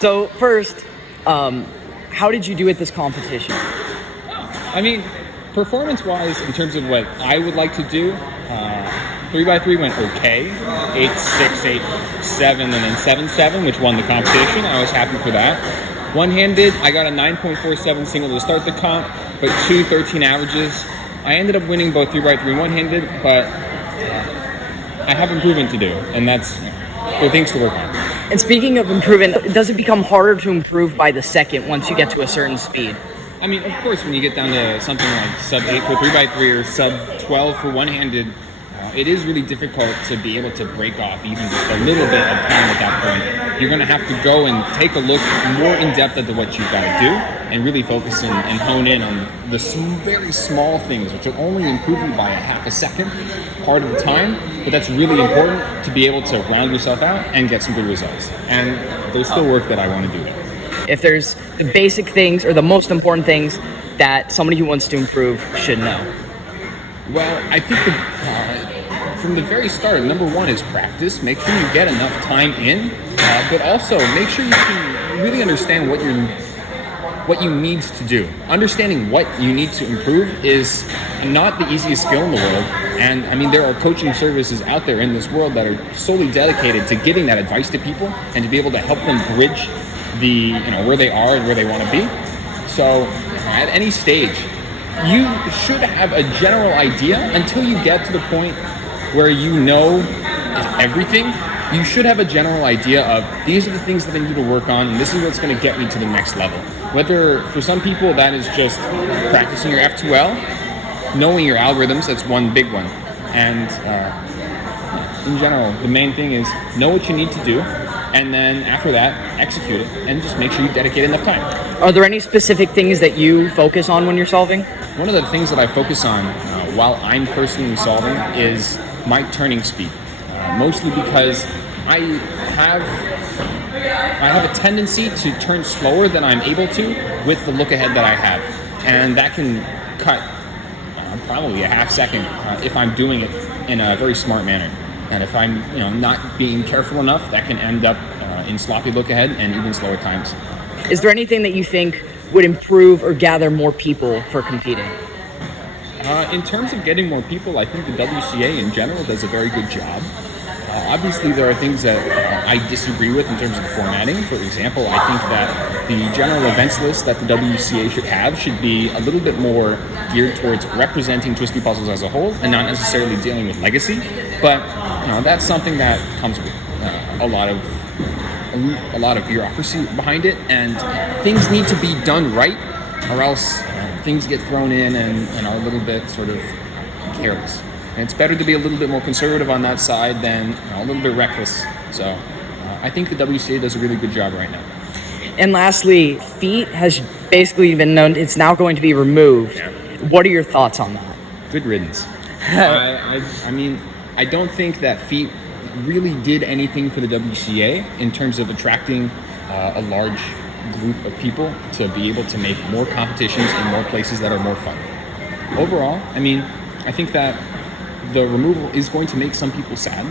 So first, how did you do at this competition? I mean, performance-wise, in terms of what I would like to do, 3x3 went okay. 8-6, 8-7, and then 7-7, which won the competition. I was happy for that. One-handed, I got a 9.47 single to start the comp, but 2 13 averages. I ended up winning both 3x3 and one-handed, but I have improvement to do, and that's there are things to work on. And speaking of improvement, does it become harder to improve by the second once you get to a certain speed? I mean, of course, when you get down to something like sub 8 for 3x3 or sub 12 for one-handed, it is really difficult to be able to break off even just a little bit of time at that point. You're going to have to go and take a look more in depth at what you've got to do and really focus and hone in on the very small things, which will only improve you by a half a second part of the time. But that's really important to be able to round yourself out and get some good results. And there's still work that I want to do there. If there's the basic things or the most important things that somebody who wants to improve should know? Well, I think from the very start, number one is practice. Make sure you get enough time in, but also make sure you can really understand what you need to do. Understanding what you need to improve is not the easiest skill in the world. And I mean, there are coaching services out there in this world that are solely dedicated to giving that advice to people and to be able to help them bridge where they are and where they want to be. So at any stage, you should have a general idea until you get to the point where you know everything. You should have a general idea of these are the things that I need to work on, and this is what's going to get me to the next level. Whether for some people that is just practicing your F2L, knowing your algorithms, that's one big one. And in general, the main thing is know what you need to do, and then after that, execute it, and just make sure you dedicate enough time. Are there any specific things that you focus on when you're solving? One of the things that I focus on while I'm personally solving is my turning speed, mostly because I have a tendency to turn slower than I'm able to with the look ahead that I have, and that can cut probably a half second if I'm doing it in a very smart manner. And if I'm not being careful enough, that can end up in sloppy look ahead and even slower times. Is there anything that you think would improve or gather more people for competing? In terms of getting more people, I think the WCA in general does a very good job. Obviously, there are things that I disagree with in terms of formatting. For example, I think that the general events list that the WCA should be a little bit more geared towards representing Twisty Puzzles as a whole and not necessarily dealing with legacy. But that's something that comes with a lot of bureaucracy behind it, and things need to be done right, or else things get thrown in and are a little bit sort of careless. And it's better to be a little bit more conservative on that side than a little bit reckless. So I think the WCA does a really good job right now. And lastly, feet has basically been known, it's now going to be removed. Yeah. What are your thoughts on that? Good riddance. I mean, I don't think that feet really did anything for the WCA in terms of attracting a large group of people to be able to make more competitions in more places that are more fun. Overall, I mean, I think that the removal is going to make some people sad,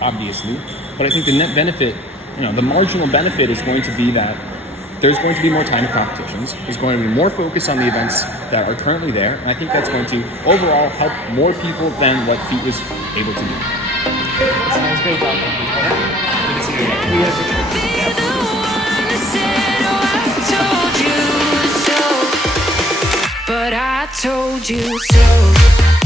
obviously, but I think the net benefit, the marginal benefit is going to be that there's going to be more time in competitions. There's going to be more focus on the events that are currently there, and I think that's going to overall help more people than what feet was able to do. Sounds great, But I told you so.